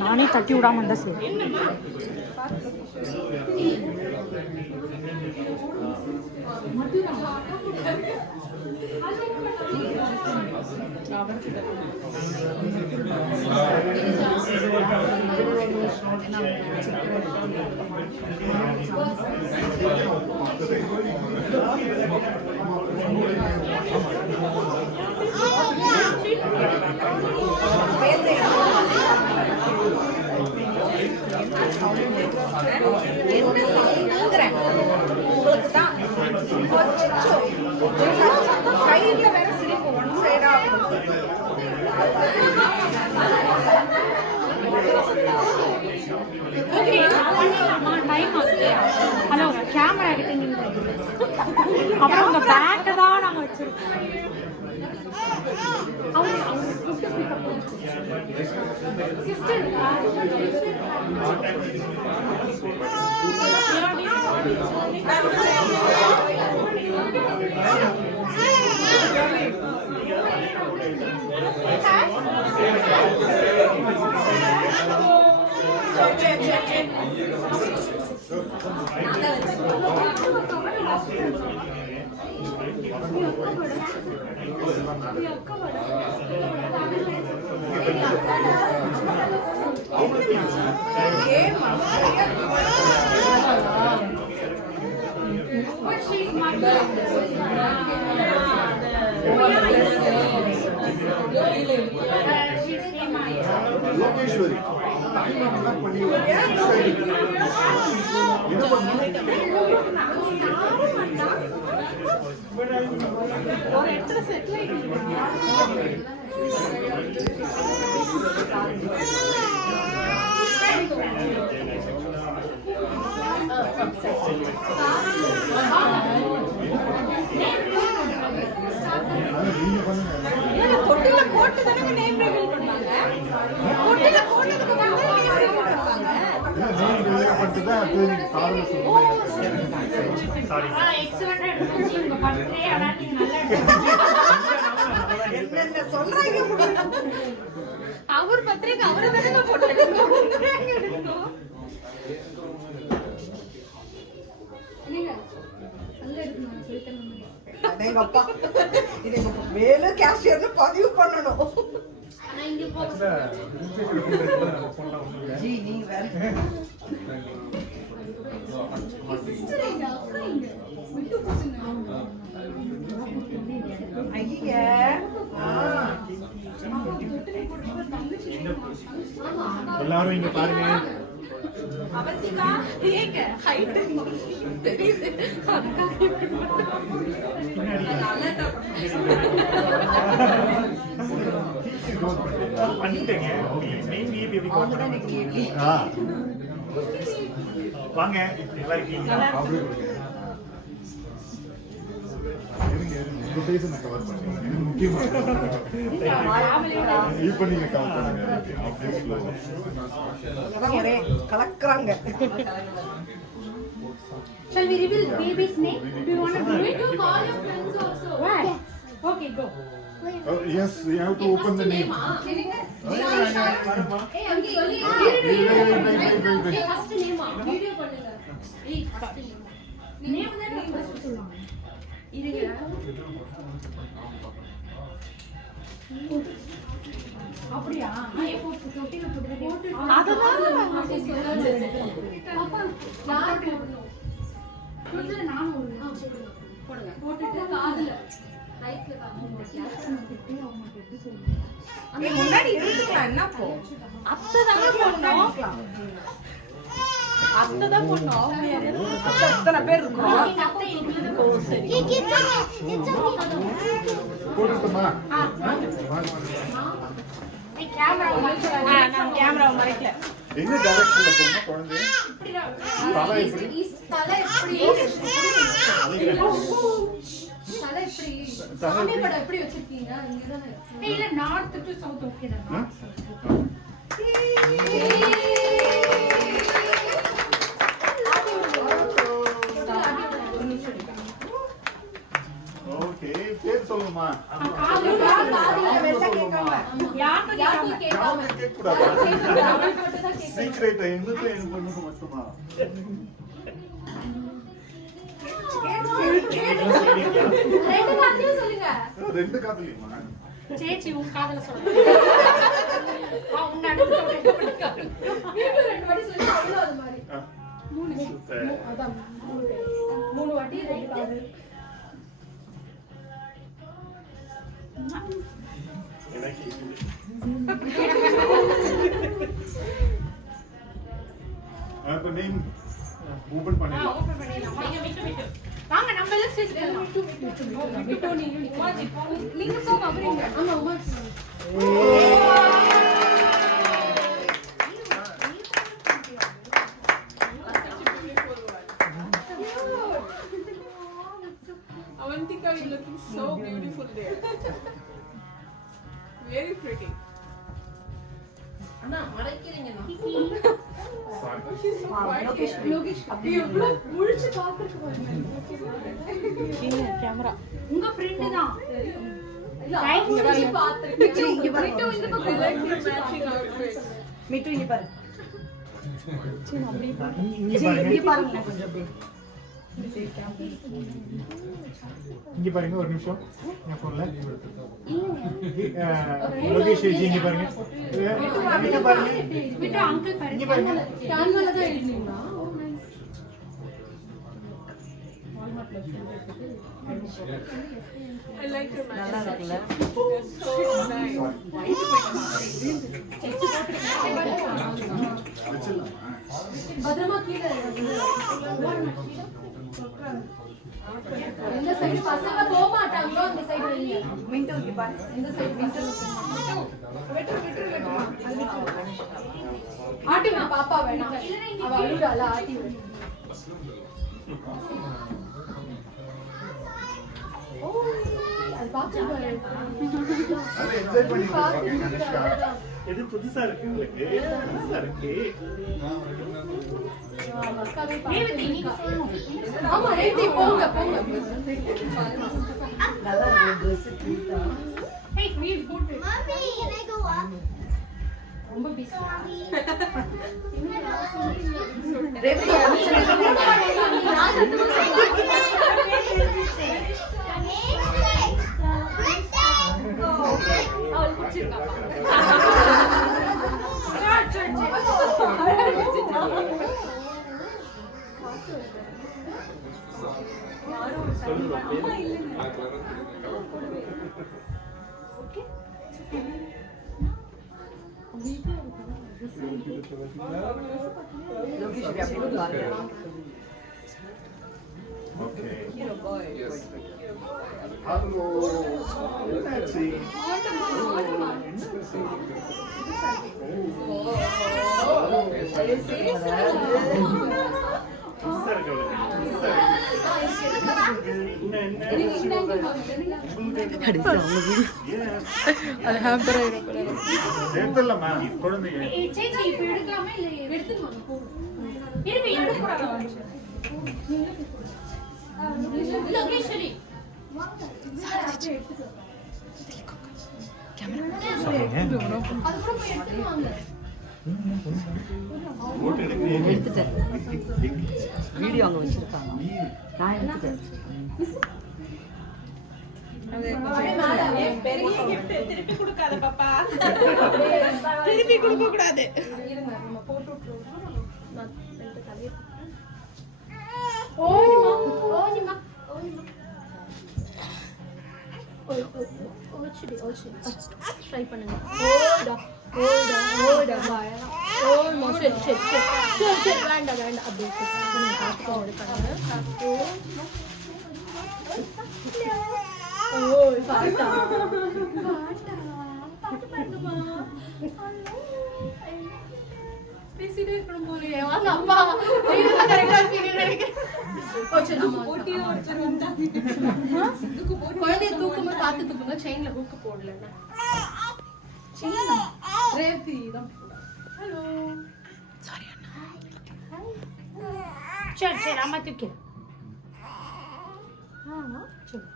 நானே தட்டி விடாம இருந்தா சரி. உங்களுக்கு தான் சைட்ல வேற சிரிப்பு ஒன் சைடா ஹலோ கேமரா கிட்ட நின்று அப்புறம் உங்க பேக்கை தான் நாங்கள் வச்சிருக்கோம். லோகேஸ்வரி ஒரு இடத்துல செட்டில் தொட்டில போட்டு தானே நேம் ரிவீல் பண்ணாங்க. தொட்டில போட்டதுக்கு அப்புறம் தான் நேம் ரிவீல் பண்ணாங்க. என்ன சொல்றாங்க? அவர் பத்திரிக்கை அவரை தானே போட்டாங்க. மேலும் கேஷியர்ல பதிவு பண்ணணும். நீ வேற எல்லாரும் இங்க பாருங்க. அவசிகா ஏங்க ஹைட் தெரியுது. பண்ணிட்டேங்க. வாங்க நல்லா இருக்கீங்க. கலக்குறாங்க. Shall we reveal baby's name? Do you want to do it? Call your friends also. Why? Okay, go. Yes, we have to open the name. அப்படியா? அதுதான் போட்டுட்டு காதுல முன்னாடி இருக்கலாம். என்ன போ அத்ததான் போட்டோம். அத்ததான் போட்டோம். அத்தனை பேர் இருக்கோம். போட்டுட்டுமா? கேமரா மறைக்கல. என்ன டைரக்ஷன்ல போனா குழந்தை தலை எப்படி தலை எப்படி சாமி படம் எப்படி வச்சிருக்கீங்க? இல்ல நார்த் டு சவுத் ஓகே தான். ஓகே பேர் சொல்லுமா? யாருக்கு கேட்காம கூடாதா சீக்ரெட் எங்களுக்கு என் பொண்ணுக்கு மட்டுமா ரெண்டு காதுலயும் சொல்லுங்க. ரெண்டு காதுலயுமா சேச்சி உன் காதுல சொல்லுங்க. உன்ன அடுத்து ரெண்டு வாட்டி சொல்லுங்க. அவ்வளவு அது மாதிரி அதான் மூணு வாட்டி ரெண்டு காது. அப்ப நேம் ஓபன் பண்ணிடலாம். ஓபன் பண்ணிடலாம். வாங்க நம்ம எல்லாம் சேர்ந்து மிட்டு நீங்க நீங்க போங்க அப்படிங்க. ஆமா Uma Avantika is looking so beautiful there. Very pretty. Anna, மறைக்கிறீங்கனா. She's so quiet. Lokesh எவ்வளவு முழிச்சு பாத்துட்டு பாருங்க. கேமரா உங்க ஃப்ரெண்ட் தான். இல்ல முழிச்சு பாத்துட்டு. மிட்டு இங்க பாருங்க. மிட்டு இந்த பக்கம் Matching outfit. மிட்டு இங்க பாரு. சின்ன அப்படியே பாருங்க. இங்க பாருங்க கொஞ்சம் அப்படியே. இங்க பாருங்க ஒரு நிமிஷம் நான் போன்ல லோகேஷ் ஜி இங்க பாருங்க இங்க பாருங்க மிட்டு அங்கிள் பாருங்க. இங்க பாருங்க கேன்வால தான் எழுதினீங்களா? Oh nice. I like your நல்லா matching. இருக்குல்ல It's so nice. பத்திரமா கீழ இந்த சைடு பசங்க போக மாட்டாங்களோ அந்த சைடு வெளிய. மிண்டு இங்க பாரு. இந்த சைடு விட்டு ஆட்டி மா பாப்பா வேணாம். அவ அழுறாள ஆட்டி விடு. ஓ அது பாத்துட்டு அது என்ஜாய் பண்ணி கனிஷ்கா இது புதுசா இருக்கு உங்களுக்கு புதுசா இருக்கு ஆமா ரேவதி போங்க போங்க. நல்லா இருக்கு Dress கியூட்டா. ஏய் வீட் போட்டு Mommy, can I go up? ரொம்ப பிஸி. ரேவதி நான் சத்தமா அவள் குடிச்சிருக்கா. லோகேஷ் அப்படியே பாரு. ஓகே ஹீரோ பாய். ஹலோ என்னாச்சு புதுசா இருக்கு கடைசி அவங்க வீடு அது ஹேம்பர் ஆயிடும். எடுத்துடலாமா குழந்தைங்க சேச்சி இப்ப எடுக்கலாமா இல்ல எடுத்துட்டு வாங்க போ. இருங்க எடுக்கறாங்க. லோகேஸ்வரி அது கூட போய் எடுத்துட்டு வாங்க. எடுத்துட்டேன். வீடியோ அங்க வச்சிருக்காங்க. நான் எடுத்துட்டேன். பெரிய gift திருப்பி கொடுக்காத பாப்பா. திருப்பி கொடுக்க கூடாது. இருங்க நம்ம போட்டு விட்டுறோம். நான் ரெண்டு தலைய ஓனிமா ஓனிமா ஓனிமா ஓச்சிடி ஓச்சிடி ட்ரை பண்ணுங்க. ஓடா பாயா ஓல்மோ சரி வேண்டாம் அப்படியே நீங்க காட்டுக்கோ பண்ணுங்க காட்டு. ஓ பாட்டா பாட்டு பாடுமா. பேசிட்டே இருக்கணும் போலயே. வாங்க அப்பா நீங்க தான் கரெக்டா இருக்கீங்க நினைக்கிறேன். ஓச்சே நம்ம போட்டியே ஒருத்தர் வந்தா குழந்தைய தூக்கும்போது பார்த்து தூக்குங்க. செயின்ல ஹூக் போடலன்னா செயின் ரேவதி தான். ஹலோ சாரி அண்ணா. சரி அம்மா தூக்கிறேன். ஆமா சரி